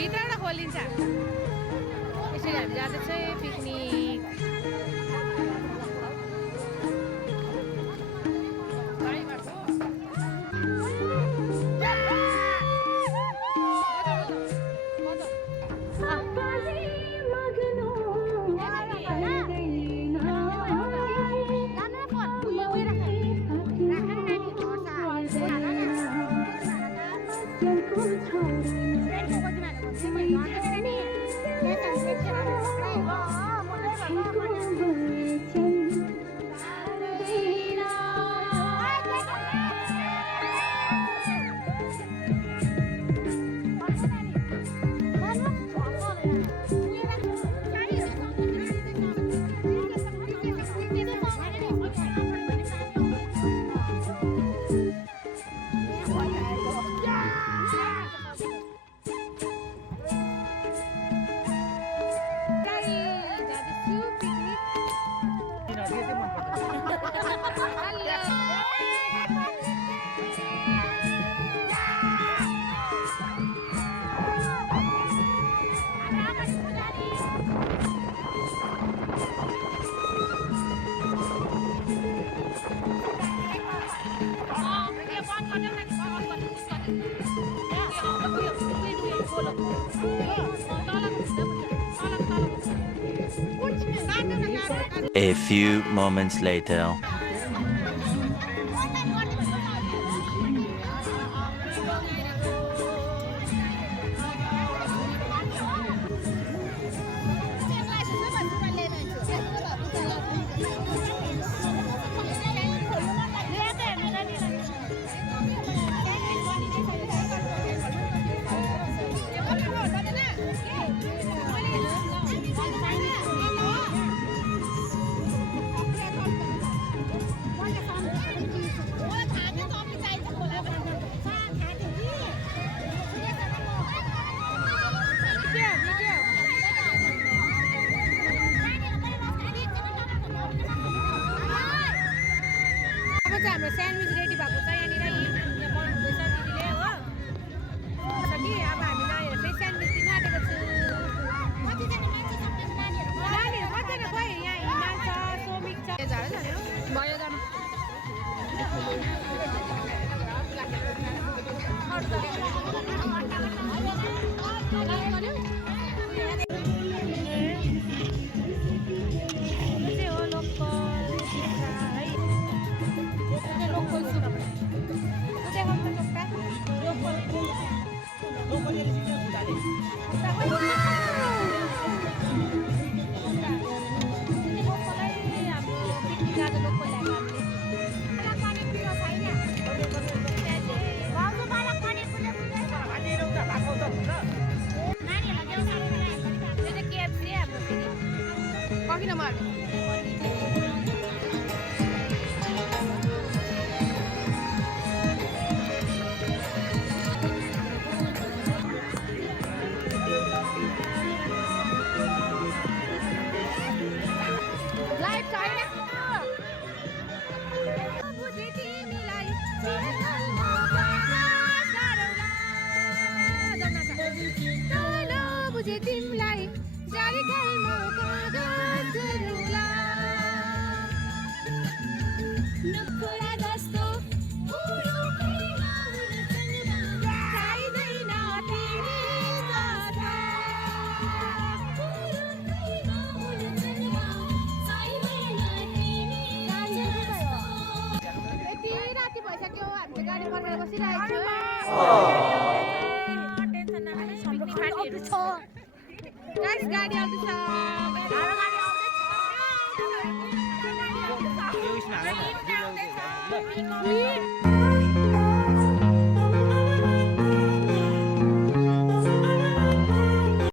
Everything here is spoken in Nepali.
भित्रबाट खोलिन्छ यसरी हामी जाँदैछौँ picnic A few moments later. हाम्रो स्यान्डविच रेडी भएको छ यहाँनिर यहाँ बनाउँदैछ दिदीले हो कि अब हामी नानीहरू फेरि स्यान्डविच दिन आँटेको छु नानीहरू कतिजना खोइ यहाँ हिमाल छ सोमिक छ भयो जानु तिमलाई जारी खालमा कागज रुला नखुरा जस्तो चाहिँदैन तिमी कथा यति राति भइसक्यो हामीले गाडी पठाएर बसिरहेको छौँ गाइस गाडी आउँदैछ गाडी आउँदैछ